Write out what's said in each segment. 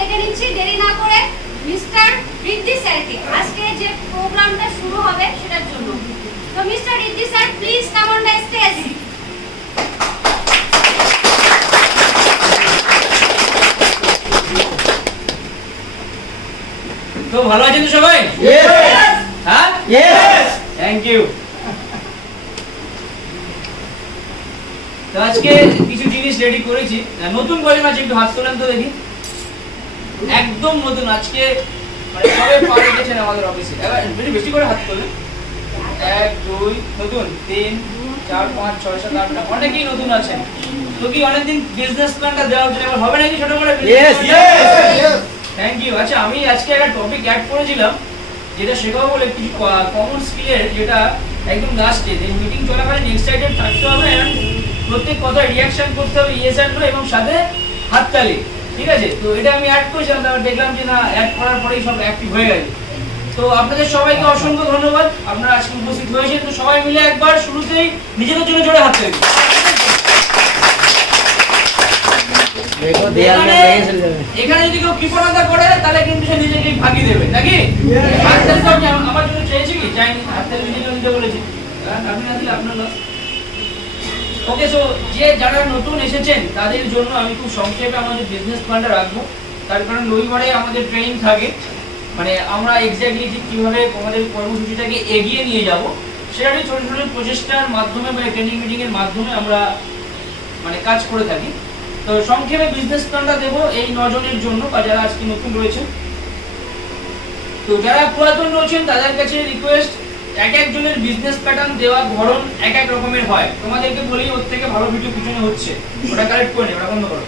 ডেকে নিচ্ছি দেরি না করে মিস্টার রিদ্ধি স্যারকে আজকে যে প্রোগ্রামটা শুরু হবে সেটার জন্য। তো mister Riddhi sir please come on the stage. তো ভালো আছেন তো সবাই? ইয়েস। হ্যাঁ ইয়েস। Thank you. তো আজকে কিছু জিনিস রেডি করেছি, নতুন কজন আছে একটু হাত তোলেন তো দেখি। একদম নতুন, আজকে মানে সবে পা রেখেছেন আমাদের অফিসে। এবার বেশি করে হাত তোলেন। 1 2 নতুন 3 4 5 6 7 8 অনেকেই নতুন আছেন। তো কি অনেকদিন বিজনেস প্ল্যানটা দেওয়া হচ্ছে, এবার হবে নাকি ছোট করে? Yes yes. Thank you. আচ্ছা আমি আজকে একটা টপিক অ্যাড করেছিলাম যেটা শেখাবো বলে কিছু কমন স্কিলের, যেটা একদম লাস্টে যে মিটিং চলাকালীন এক্সাইটেড থাকতে হবে এবং প্রত্যেক কথা রিঅ্যাকশন করতে হবে ইয়েস এন্ড নো এবং সাথে হাততালি, ঠিক আছে? তো এটা আমি অ্যাড করেছিলাম, তারপর দেখলাম যে না অ্যাড করার পরেই সব অ্যাক্টিভ হয়ে গেছে। তো আপনাদের সবাইকে অসংখ্য ধন্যবাদ, আপনারা আজকে উপস্থিত হয়েছেন। তো সবাই মিলে একবার শুরুতেই নিজেদের জন্য জোরে হাত তালি। এখানে যদি কেউ কৃপণতা করে তাহলে কিন্তু সে নিজেকে ভাগিয়ে দেবে নাকি? হাততালি তো আমার জন্য চেয়েছি কি চাইনি, হাততালি নিজেকে দিতে বলেছি, আপনি না দিলে আপনার লস। ওকে, সো যে যারা নতুন এসেছেন তাদের জন্য আমি খুব সংক্ষেপে আমাদের বিজনেস প্ল্যানটা রাখবো। তার কারণ রবিবারে আমাদের ট্রেনিং থাকে, মানে আমরা এক্স্যাক্টলি ঠিক কীভাবে আমাদের কর্মসূচিটাকে এগিয়ে নিয়ে যাব সেটাই ছোটো ছোটো প্রচেষ্টার মাধ্যমে বা ট্রেনিং মিটিংয়ের মাধ্যমে আমরা মানে কাজ করে থাকি। তো সংক্ষেপে বিজনেস প্ল্যানটা দেবো এই 9 জনের জন্য বা যারা আজকে নতুন রয়েছেন। তো যারা পুরাতন রয়েছেন তাদের কাছে রিকোয়েস্ট, এক একজনের বিজনেস প্যাটার্ন দেওয়ার ধরন এক এক রকমের হয়। তোমাদেরকে বলি ওর থেকে ভালো ভিডিও পিছনে হচ্ছে, ওটা কালেক্ট করে ওটা বন্ধ করো।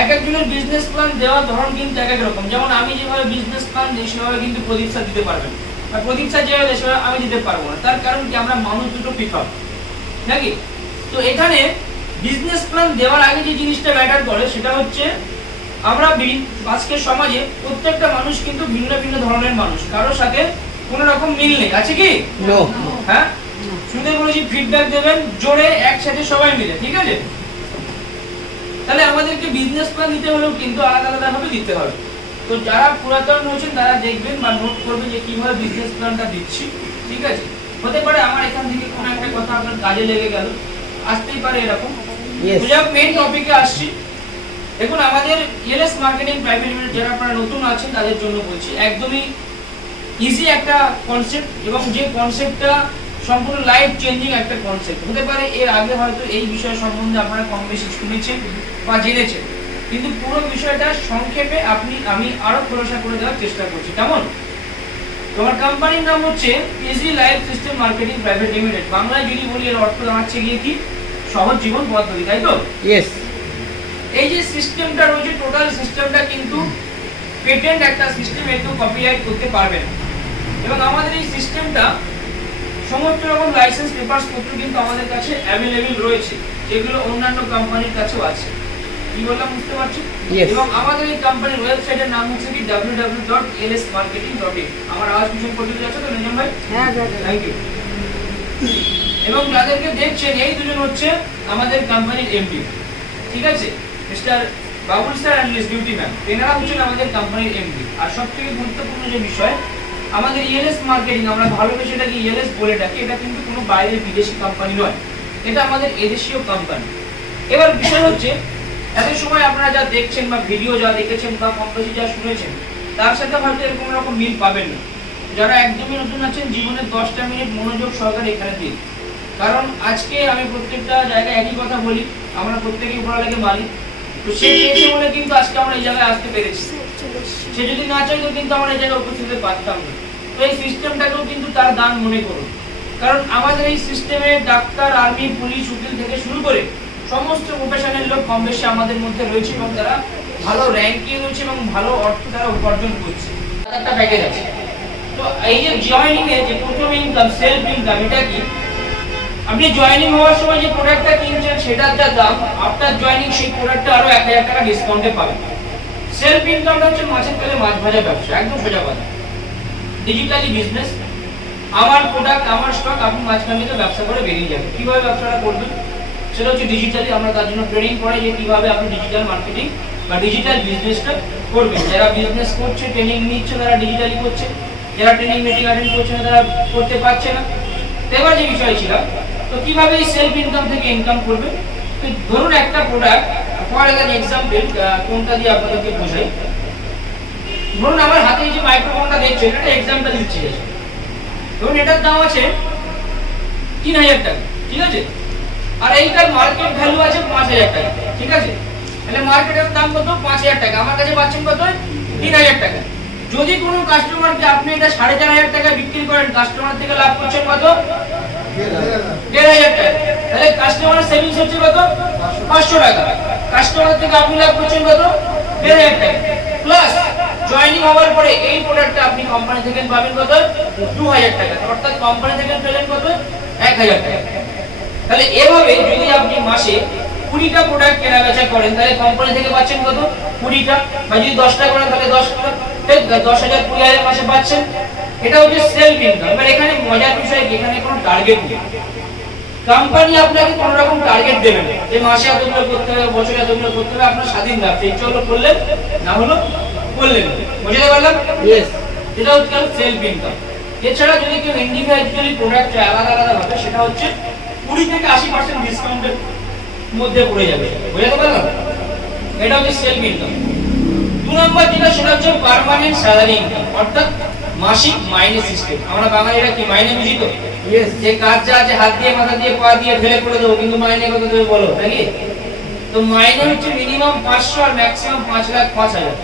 এক একজনের বিজনেস প্ল্যান দেওয়ার ধরন কিন্তু এক এক রকম। যেমন আমি যেভাবে বিজনেস প্ল্যান দিই সেভাবে কিন্তু প্রদীপ স্যার দিতে পারবেন, আর প্রদীপ স্যার যেভাবে দেয় সেভাবে আমি দিতে পারবো না। তার কারণ কি, আমরা মানুষ দুটো পৃথক নাকি? তো এখানে বিজনেস প্ল্যান দেওয়ার আগে যে জিনিসটা ম্যাটার করে সেটা হচ্ছে আমরা আজকের সমাজে প্রত্যেকটা মানুষ কিন্তু ভিন্ন ভিন্ন ধরনের মানুষ, কারোর সাথে কোনো রকম মিল নেই, আছে কি? নো। হ্যাঁ, শুনতে বলেছি ফিডব্যাক দেবেন জোরে একসাথে সবাই মিলে, ঠিক আছে? তাহলে আমাদেরকে বিজনেস প্ল্যান দিতে হলেও কিন্তু আলাদা আলাদা ভাবে দিতে হবে। তো যারা পুরাতন রয়েছেন তারা দেখবেন বা নোট করবেন যে কিভাবে বিজনেস প্ল্যানটা দিচ্ছি, ঠিক আছে? হতে পারে আমার এখান থেকে কোনো একটা কথা আপনার কাজে লেগে গেল, আসতেই পারে এরকম। মেইন টপিকে আসছি। দেখুন আমাদের ইএলএস মার্কেটিং প্রাইভেট লিমিটেড যারা আপনারা নতুন আছেন তাদের জন্য বলছি, একদমই ইজি একটা কনসেপ্ট এবং যে কনসেপ্টটা সম্পূর্ণ লাইফ চেঞ্জিং একটা কনসেপ্ট হতে পারে। এর আগে হয়তো এই বিষয় সম্বন্ধে আপনারা কম বেশি শুনেছেন বা জেনেছেন, কিন্তু পুরো বিষয়টা সংক্ষেপে আমি আরো খোলাসা করে দেওয়ার চেষ্টা করছি। কেমন? তোমার কোম্পানির নাম হচ্ছে easy life system marketing private limited. বাংলায় যদি বলি এর অর্থ দাঁড়াচ্ছে গিয়ে কি, সহজ জীবন পদ্ধতি, তাই তো? ইয়েস। এই যে সিস্টেমটা রয়েছে টোটাল সিস্টেমটা কিন্তু পেটেন্ট একটা সিস্টেম, একটু কপিরাইট করতে পারবে না। এবং আমাদের এই সিস্টেমটা সমস্ত রকম লাইসেন্স পেপারস পত্র কিন্তু আমাদের কাছে অ্যাভেলেবল রয়েছে, যেগুলো অন্যান্য কোম্পানির কাছেও আছে। কি বললাম বুঝতে পারছেন? এবং আমাদের এই কোম্পানির ওয়েবসাইটের নাম হচ্ছে কি www.lsmarketing.in। আমার আওয়াজ পিছন পর্যন্ত যাচ্ছে তো নিজাম ভাই? হ্যাঁ, থ্যাংক ইউ। এবং যাদেরকে দেখছেন এই দুজন হচ্ছে আমাদের কোম্পানির এমডি, ঠিক আছে? Mister Babul sir and miss Beauty ma'am, এনারা হচ্ছেন আমাদের কোম্পানির এমডি। আর সবথেকে গুরুত্বপূর্ণ যে বিষয়, আমাদের ইএলএস মার্কেটিং, আমরা ভালোবেসে এটাকে ইএলএস বলে ডাকি, এটা কিন্তু কোনো বাইরের বিদেশি কোম্পানি নয়, এটা আমাদের এদেশীয় কোম্পানি। এবার বিষয় হচ্ছে এত সময় আপনারা যা দেখছেন বা ভিডিও যা দেখেছেন বা কম বেশি যা শুনেছেন তার সাথে হয়তো এরকম রকম মিল পাবেন না। যারা একদমই নতুন আছেন জীবনের 10টা মিনিট মনোযোগ সহকারে এখানে দিন, কারণ আজকে আমি প্রত্যেকটা জায়গায় একই কথা বলি, আমরা প্রত্যেকেই উপরওয়ালাকে মানি। তো সে চেয়েছে বলে কিন্তু আজকে আমরা এই জায়গায় আসতে পেরেছি, সে যদি না চাইতো কিন্তু আমরা এই জায়গায় উপস্থিত হতে পারতাম না। তো এই সিস্টেমটাকেও কিন্তু তার দান মনে করুন, কারণ আমাদের এই সিস্টেমে ডাক্তার, আর্মি, পুলিশ, উকিল থেকে শুরু করে সমস্ত প্রফেশনের লোক কম বেশি আমাদের মধ্যে রয়েছে এবং তারা ভালো র্যাঙ্কে রয়েছে এবং ভালো অর্থ তারা উপার্জন করছে। একটা প্যাকেজ আছে। তো এই যে জয়েনিং এর যে প্রথম ইনকাম, সেলফ ইনকাম, এটা কি? আপনি জয়েনিং হওয়ার সময় যে প্রোডাক্টটা কিনছেন সেটার যা দাম, আফটার জয়েনিং সেই প্রোডাক্টটা আরো 1000 টাকা ডিসকাউন্টে পাবেন। সেলফ ইনকামটা হচ্ছে মাছের তেলে মাছ ভাজা ব্যবসা, একদম সোজা কথা। ডিজিটালি বিজনেস, আমার প্রোডাক্ট, আমার স্টক, আপনি মাঝখান থেকে ব্যবসা করে বেরিয়ে যাবেন। কিভাবে ব্যবসাটা করবেন সেটা হচ্ছে ডিজিটালি, আমরা তার জন্য ট্রেনিং করাই যে কিভাবে আপনি ডিজিটাল মার্কেটিং বা ডিজিটাল বিজনেসটা করবেন। যারা বিজনেস করছে, ট্রেনিং নিচ্ছে, তারা ডিজিটালি করছে, যারা ট্রেনিং মিটিং অ্যাটেন্ড করছে না তারা করতে পারছে না। তো এবার যে বিষয় ছিল, তো কিভাবে এই সেলফ ইনকাম থেকে ইনকাম করবে। তো ধরুন একটা প্রোডাক্ট, ফর এক্সাম্পল কোনটা দিয়ে আপনাদেরকে বোঝাই। ধরুন আমার হাতে এই যে মাইক্রোফোনটা দেখছেন, এটা এক্সাম্পল দিচ্ছি। ধরুন এটার দাম আছে 3000 টাকা, ঠিক আছে, আর এইটার মার্কেট ভ্যালু আছে 5000 টাকা, ঠিক আছে। তাহলে মার্কেটের দাম কত? 5000 টাকা, আমার কাছে পাচ্ছেন কত? 3000 টাকা। যদি কোনো কাস্টমারকে আপনি এটা 4500 টাকা বিক্রি করেন, কাস্টমার থেকে লাভ করছেন কত? 1500 টাকা। তাহলে কাস্টমারের সেভিংস হচ্ছে কত? 500 টাকা। কাস্টমার থেকে আপনি লাভ করছেন কত? 1500 টাকা। প্লাস জয়েনিং হওয়ার পরে এই প্রোডাক্টটা আপনি কোম্পানি থেকে পাবেন কত? 2000 টাকা। অর্থাৎ কোম্পানি থেকে পেলেন কত? 1000 টাকা। তাহলে এভাবে যদি আপনি মাসে 20টা প্রোডাক্ট কেনাবেচা করেন, তাহলে কোম্পানি থেকে পাচ্ছেন কত? 20টা। বা যদি 10টা করেন তাহলে 10টা, 10,000 20,000 মাসে পাচ্ছেন। এটা হচ্ছে সেলফ ইনকাম। এবার এখানে মজার বিষয় কি, এখানে কোনো টার্গেট নেই। কোম্পানি আপনাকে কোনো রকম টার্গেট দেবে না যে মাসে এতগুলো করতে হবে, বছরে এতগুলো করতে হবে। আপনার স্বাধীন লাভ, ইচ্ছা হলো করলেন, না হলো করলেন। বুঝতে পারলাম? ইয়েস। এটা হচ্ছে সেলফ ইনকাম। এছাড়া যদি কেউ ইন্ডিভিজুয়ালি প্রোডাক্ট আলাদা আলাদা ভাবে, সেটা হচ্ছে 20 থেকে 80% ডিসকাউন্টের মধ্যে পড়ে যাবে। বুঝতে পারলাম? এটা হচ্ছে সেলফ ইনকাম। 2 নম্বর যেটা, সেটা হচ্ছে পার্মানেন্ট স্যালারি ইনকাম, অর্থাৎ মাসিক মাইনে সিস্টেম। আমরা বাঙালিরা কি মাইনে বুঝি তো? ইয়েস। যে কাজ যা আছে হাত দিয়ে মাথা দিয়ে পা দিয়ে ঢেলে করে দেবো, কিন্তু মাইনে কত দেবে বলো, নাকি? তো মাইনে হচ্ছে মিনিমাম 500 আর ম্যাক্সিমাম 5,05,000।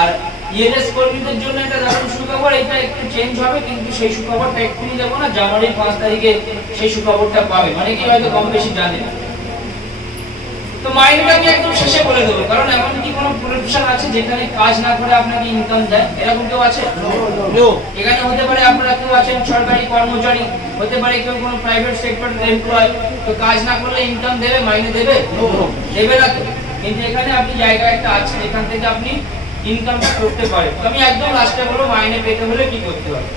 আর ইএলএস কর্মীদের জন্য এটা দারুণ সুখবর। এটা একটু চেঞ্জ হবে, কিন্তু সেই সুখবরটা এক্ষুনি দেবো না, জানুয়ারির 5 তারিখে সেই সুখবরটা পাবে। মানে কি হয়তো কম বেশি জানে না। তো মাইনেটা আমি একদম শেষে বলে দেবো, কারণ এমন কি কোনো প্রফেশন আছে যেখানে কাজ না করে আপনাকে ইনকাম দেয়? এরকম কেউ আছে? নো। এখানে হতে পারে আপনারা কেউ আছেন সরকারি কর্মচারী, হতে পারে কেউ কোনো প্রাইভেট সেক্টরের এমপ্লয়। তো কাজ না করলে ইনকাম দেবে, মাইনে দেবে? দেবে না তো। কিন্তু এখানে আপনি জায়গা একটা আছে যেখান থেকে আপনি ইনকামটা করতে পারেন। তো আমি একদম লাস্টে বলবো মাইনে পেতে হলে কি করতে হবে।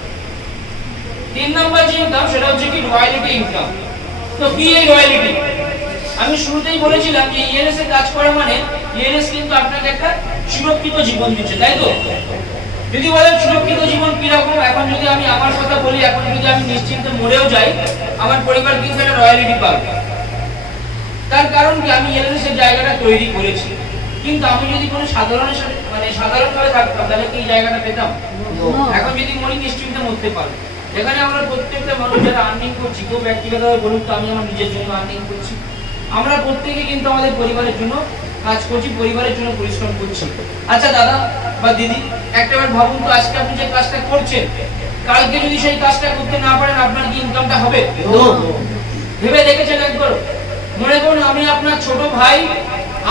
3 নম্বর যে ইনকাম, সেটা হচ্ছে কি রয়্যালিটি ইনকাম। তো কি এই রয়্যালিটি? আমি শুরুতেই বলেছিলাম যে ইএলএস এর কাজ করা মানে ইএলএস কিন্তু আপনাকে একটা সুরক্ষিত জীবন দিচ্ছে, তাই তো? যদি বলেন সুরক্ষিত জীবন কি রকম, এখন যদি আমি আমার কথা বলি, এখন যদি আমি নিশ্চিন্তে মরেও যাই, আমার পরিবার কিন্তু একটা রয়্যালিটি পাবে। তার কারণ কি, আমি ইএলএস এর জায়গাটা তৈরি করেছি। কিন্তু আমি যদি কোনো সাধারণভাবে থাকতাম, তাহলে কি এই জায়গাটা পেতাম? এখন যদি মরি, নিশ্চিন্তে মরতে পারবো। যেখানে আমরা প্রত্যেকটা মানুষ যারা আর্নিং করছি, কেউ ব্যক্তিগতভাবে বলুন তো আমি আমার নিজের জন্য আর্নিং করছি, আমরা প্রত্যেকে কিন্তু আমাদের পরিবারের জন্য কাজ করছি, পরিবারের জন্য পরিশ্রম করছি। আচ্ছা দাদা বা দিদি, একটাবার ভাবুন তো, আজকে আপনি যে কাজটা করছেন, কালকে যদি সেই কাজটা করতে না পারেন, আপনার কি ইনকামটা হবে? ভেবে দেখেছেন একবার? মনে করুন আমি আপনার ছোট ভাই,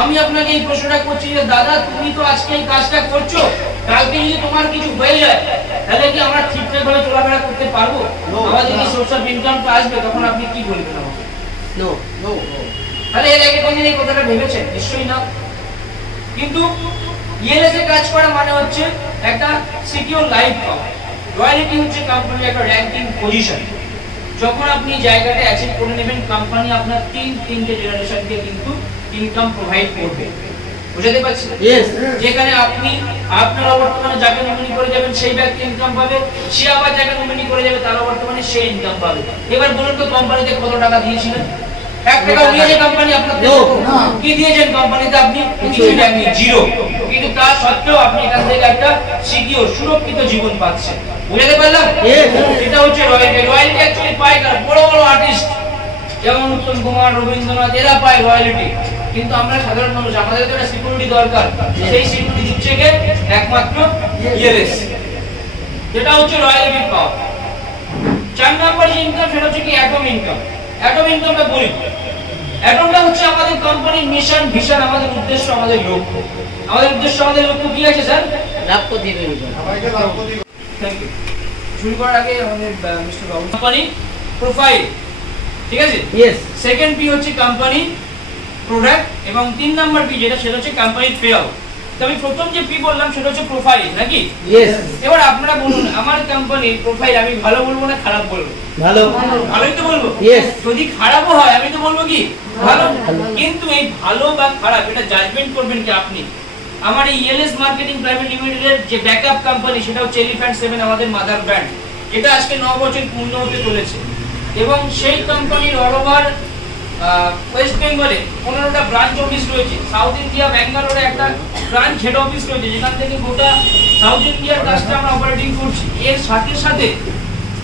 আমি আপনাকে এই প্রশ্নটা করছি যে দাদা তুমি তো আজকে এই কাজটা করছো, কালকে যদি তোমার কিছু হয়ে যায়, তাহলে কি আমরা ঠিকঠাক ভাবে চলাফেরা করতে পারবো? আমাদের কি সোর্স অফ ইনকামটা আসবে? তখন আপনি কি বলবেন আমাকে? No no. তাহলে এর আগে কোনদিন এই কথাটা ভেবেছেন? নিশ্চয়ই না। কিন্তু ইএলএস এর কাজ করা মানে হচ্ছে একটা সিকিউর লাইফ পাওয়া। রয়্যালিটি হচ্ছে কোম্পানির একটা র‍্যাঙ্কিং পজিশন। যখন আপনি জায়গাটা অ্যাচিভ করে নেবেন, কোম্পানি আপনার তিনটে জেনারেশনকে কিন্তু ইনকাম প্রোভাইড করবে। বুঝতে পারছেন? যেখানে আপনি আপনার বর্তমানে যাকে নমিনি করে যাবেন সেই ব্যক্তি ইনকাম পাবে, সে আবার যাকে নমিনি করে যাবে তার বর্তমানে সেই ইনকাম পাবে। এবার বলুন তো কোম্পানিতে কত টাকা দিয়েছিলেন? 1 টাকা দিয়েছে কোম্পানি আপনাকে? কি দিয়েছেন কোম্পানিতে? আপনি কিছুই দেননি, জিরো। কিন্তু তার সত্ত্বেও আপনি এখান থেকে একটা সিকিউর সুরক্ষিত জীবন পাচ্ছেন। বুঝতে পারলাম? এটা হচ্ছে রয়্যালিটি। রয়্যালিটি অ্যাকচুয়ালি পায় কারা? বড় বড় আর্টিস্ট যেমন উত্তম কুমার, রবীন্দ্রনাথ, এরা পায় রয়্যালিটি। কিন্তু আমরা সাধারণ মানুষ, আমাদের তো একটা সিকিউরিটি দরকার। সেই সিকিউরিটি দিচ্ছে কে? একমাত্র ইএলএস। যেটা হচ্ছে রয়্যালিটি পাওয়া। 4 নম্বর যে ইনকাম, সেটা হচ্ছে কি অ্যাটম ইনকাম। অ্যাটম ইনকামটা বলি, অ্যাটমটা হচ্ছে আমাদের কোম্পানির মিশন, ভিশন, আমাদের উদ্দেশ্য, আমাদের লক্ষ্য। আমাদের উদ্দেশ্য, আমাদের লক্ষ্য কি আছে স্যার? লাভ করতে দিবেন সবাইকে লাভ করতে। Thank you. শুরু করার আগে আমাদের মিস্টার বাবু, কোম্পানি প্রোফাইল, ঠিক আছে? ইয়েস। সেকেন্ড পি হচ্ছে কোম্পানি প্রোডাক্ট, এবং 3 নাম্বার পি যেটা, সেটা হচ্ছে কোম্পানির পে আউট। তো আমি প্রথম যে পি বললাম সেটা হচ্ছে প্রোফাইল, নাকি? ইয়েস। এবার আপনারা বলুন, আমার কোম্পানির প্রোফাইল আমি ভালো বলবো না খারাপ বলবো? ভালো। ভালোই তো বলবো। ইয়েস। যদি খারাপও হয় আমি তো বলবো কি ভালো। কিন্তু এই ভালো বা খারাপ এটা জাজমেন্ট করবেন কি আপনি? আমার এই ইএলএস মার্কেটিং প্রাইভেট লিমিটেডের যে ব্যাকআপ কোম্পানি সেটা হচ্ছে এলিফ্যান্ট 7 আমাদের মাদার ব্র্যান্ড, যেটা আজকে 9 বছর পূর্ণ হতে চলেছে। এবং সেই কোম্পানির অল ওভার ওয়েস্ট বেঙ্গলে 15টা ব্রাঞ্চ অফিস রয়েছে। সাউথ ইন্ডিয়া ব্যাঙ্গালোরে একটা ব্রাঞ্চ হেড অফিস রয়েছে, যেখান থেকে গোটা সাউথ ইন্ডিয়ার কাজটা আমরা অপারেটিং করছি। এর সাথে সাথে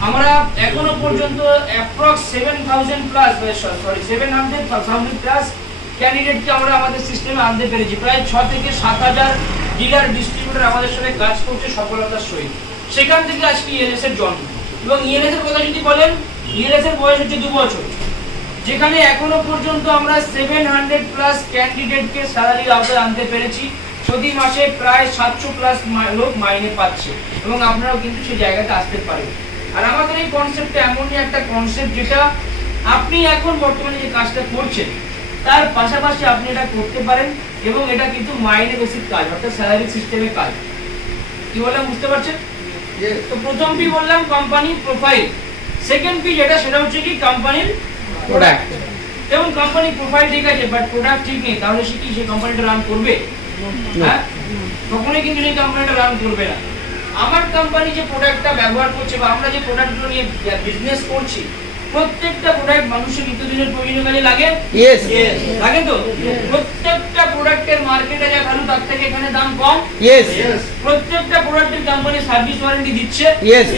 আমরা এখনো পর্যন্ত অ্যাপ্রক্স 7,000 প্লাস 700,000 প্লাস ক্যান্ডিডেটকে আমরা আমাদের সিস্টেমে আনতে পেরেছি। প্রায় 6 থেকে 7,000 ডিলার ডিস্ট্রিবিউটর আমাদের সাথে কাজ করছে সফলতার সহিত। সেখান থেকে আজকে ইএলএস এর জন্ম। এবং ইএলএস এর কথা যদি বলেন, ইএলএস এর বয়স হচ্ছে 2 বছর, যেখানে এখনো পর্যন্ত আমরা 700 প্লাস ক্যান্ডিডেটকে স্যালারি আওতায় আনতে পেরেছি। প্রতি মাসে প্রায় 700 প্লাস লোক মাইনে পাচ্ছে, এবং আপনারাও কিন্তু সেই জায়গাতে আসতে পারেন। আর আমাদের এই কনসেপ্টটা এমনই একটা কনসেপ্ট, যেটা আপনি এখন বর্তমানে যে কাজটা করছেন তার পাশাপাশি আপনি এটা করতে পারেন, এবং এটা কিন্তু মাইনে বেসিক কাজ, অর্থাৎ স্যালারি সিস্টেমের কাজ। কি বললাম বুঝতে পারছেন? তো প্রথম পি বললাম কোম্পানি প্রোফাইল, সেকেন্ড পি যেটা সেটা হচ্ছে কি কোম্পানির প্রোডাক্ট। এবং কোম্পানি প্রোফাইল ঠিক আছে, বাট প্রোডাক্ট ঠিক নেই, তাহলে সে কি সেই কোম্পানিটা রান করবে? হ্যাঁ, কখনোই কিন্তু সেই কোম্পানিটা রান করবে না। আমার কোম্পানি যে প্রোডাক্টটা ব্যবহার করছে বা আমরা যে প্রোডাক্টগুলো নিয়ে বিজনেস করছি, প্রত্যেকটা প্রোডাক্ট মানুষের নিত্যদিনের প্রয়োজনীয় কাজে লাগে। ইয়েস লাগে তো? প্রত্যেকটা প্রোডাক্টের মার্কেটে যা ভ্যালু তার থেকে এখানে দাম কম। ইয়েস প্রত্যেকটা প্রোডাক্টের কোম্পানি সার্ভিস ওয়ারেন্টি দিচ্ছে। ইয়েস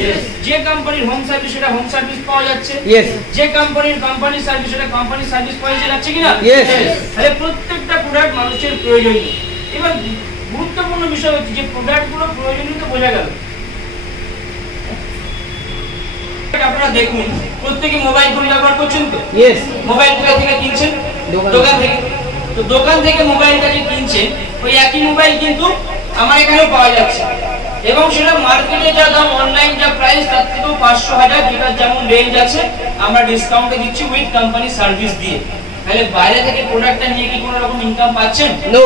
যে কোম্পানির হোম সার্ভিস সেটা হোম সার্ভিস পাওয়া যাচ্ছে। ইয়েস যে কোম্পানির কোম্পানি সার্ভিস সেটা কোম্পানি সার্ভিস পাওয়া যাচ্ছে কিনা? ইয়েস তাহলে প্রত্যেকটা প্রোডাক্ট মানুষের প্রয়োজনীয়। এবার গুরুত্বপূর্ণ বিষয় হচ্ছে যে প্রোডাক্টগুলো প্রয়োজনীয় তো বোঝা গেল। আপনারা দেখুন, প্রত্যেকে মোবাইল ফোন ব্যবহার করছেন তো? ইয়েস মোবাইল থেকে কিনছেন দোকান থেকে। তো দোকান থেকে মোবাইলটা যে কিনছেন, ওই একই মোবাইল কিন্তু আমার এখানেও পাওয়া যাচ্ছে, এবং সেটা মার্কেটে যা দাম, অনলাইন যা প্রাইস, তার থেকেও 500,000 যেটা যেমন রেঞ্জ আছে আমরা ডিসকাউন্টে দিচ্ছি উইথ কোম্পানি সার্ভিস দিয়ে। তাহলে বাইরে থেকে প্রোডাক্টটা নিয়ে কি কোনো রকম ইনকাম পাচ্ছেন? নো।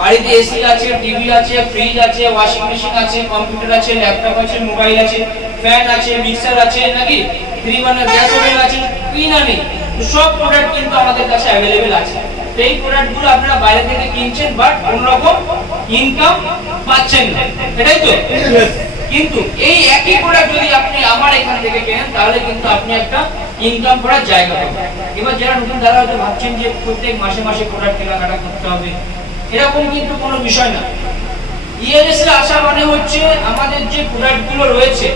বাড়িতে এসি আছে, টিভি আছে, ফ্রিজ আছে, ওয়াশিং মেশিন আছে, কম্পিউটার আছে, ল্যাপটপ আছে, মোবাইল আছে, ফ্যান আছে, মিক্সার আছে, নাকি 3 বার্নার গ্যাস ওভেন আছে, কি না নেই, সব প্রোডাক্ট কিন্তু আমাদের কাছে অ্যাভেলেবেল আছে। তো এই প্রোডাক্টগুলো আপনারা বাইরে থেকে কিনছেন, বাট কোনো রকম ইনকাম পাচ্ছেন না, এটাই তো? কিন্তু এই একই প্রোডাক্ট যদি আপনি আমার এখান থেকে কেনেন, তাহলে কিন্তু আপনি একটা ইনকাম করার জায়গা পাবেন। এবার যারা নতুন যারা হয়তো ভাবছেন যে প্রত্যেক মাসে মাসে প্রোডাক্ট কেনাকাটা করতে হবে, এরকম কিন্তু কোনো বিষয় না। ইএলএস এর আশা মানে হচ্ছে আমাদের যে প্রোডাক্টগুলো রয়েছে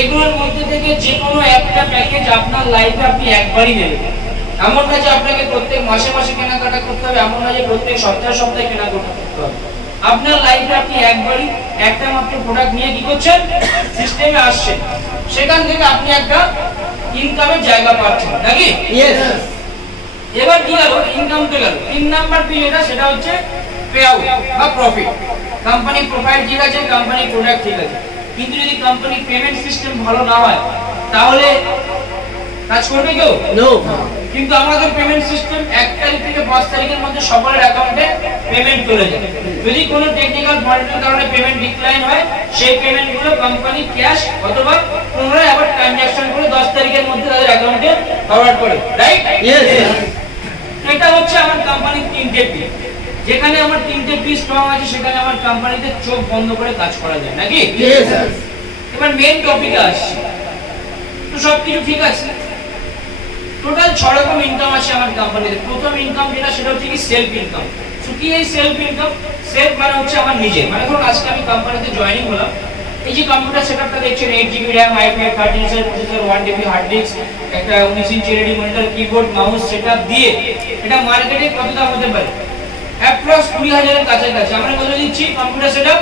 এগুলোর মধ্যে থেকে যে কোনো একটা প্যাকেজ আপনার লাইফে আপনি একবারই নেবেন। এমন না যে আপনাকে প্রত্যেক মাসে মাসে কেনাকাটা করতে হবে, এমন না যে প্রত্যেক সপ্তাহে সপ্তাহে কেনাকাটা করতে হবে। আপনার লাইফে আপনি একবারই একটা মাত্র প্রোডাক্ট নিয়ে কি করছেন, সিস্টেমে আসছেন, সেখান থেকে আপনি একটা ইনকামের জায়গা পাচ্ছেন, নাকি? ইয়েস। এবার কি গেল, ইনকাম তো গেল। 3 নাম্বার পি যেটা সেটা হচ্ছে পে আউট বা প্রফিট। কোম্পানি প্রোফাইল ঠিক আছে, কোম্পানি প্রোডাক্ট ঠিক আছে, কিন্তু যদি কোম্পানি পেমেন্ট সিস্টেম ভালো না হয় তাহলে কাজ করবে কেউ? নো। কিন্তু আমাদের পেমেন্ট সিস্টেম 1 তারিখ থেকে 5 তারিখের মধ্যে সকলের অ্যাকাউন্টে পেমেন্ট চলে যায়। যদি কোনো টেকনিক্যাল ফল্টের কারণে পেমেন্ট ডিক্লাইন হয়, সেই পেমেন্টগুলো কোম্পানি ক্যাশ অথবা পুনরায় আবার ট্রানজাকশন করে 10 তারিখের মধ্যে তাদের অ্যাকাউন্টে ফরওয়ার্ড করে, রাইট? ইয়েস। এটা হচ্ছে আমার কোম্পানির 3টে পি। যেখানে আমার 3টে পি স্ট্রং আছে, সেখানে আমার কোম্পানিতে চোখ বন্ধ করে কাজ করা যায়, নাকি? ইয়েস। এবার মেইন টপিকে আসছি। তো সবকিছু ঠিক আছে, টোটাল 6 রকম ইনকাম আছে আমার কোম্পানিতে। প্রথম ইনকাম যেটা সেটা হচ্ছে কি সেলফ ইনকাম। তো কি এই সেলফ ইনকাম? সেলফ মানে হচ্ছে আমার নিজে, মানে ধরুন আজকে আমি কোম্পানিতে জয়েনিং হলাম, এই যে কম্পিউটার সেটআপটা দেখছেন 8GB RAM, i5 13 processor, 1TB hard disk, একটা 19 inch LED monitor, keyboard, mouse setup দিয়ে এটা মার্কেটে কত দাম হতে পারে? অ্যাপ্রক্স 20,000 এর কাছাকাছি। আমরা কত দিচ্ছি কম্পিউটার সেটআপ?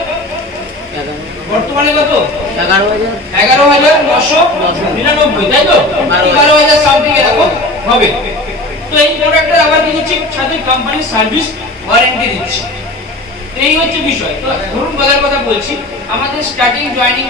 বর্তমানে কত? 11,999, তাই তো? 12,000 সামথিং এরকম হবে। তো এই প্রোডাক্টের আবার কি দিচ্ছি, সাথে কোম্পানি সার্ভিস ওয়ারেন্টি দিচ্ছি। এই হচ্ছে বিষয়। তো ধরুন বলার কথা বলছি, আমাদের স্টার্টিং জয়েনিং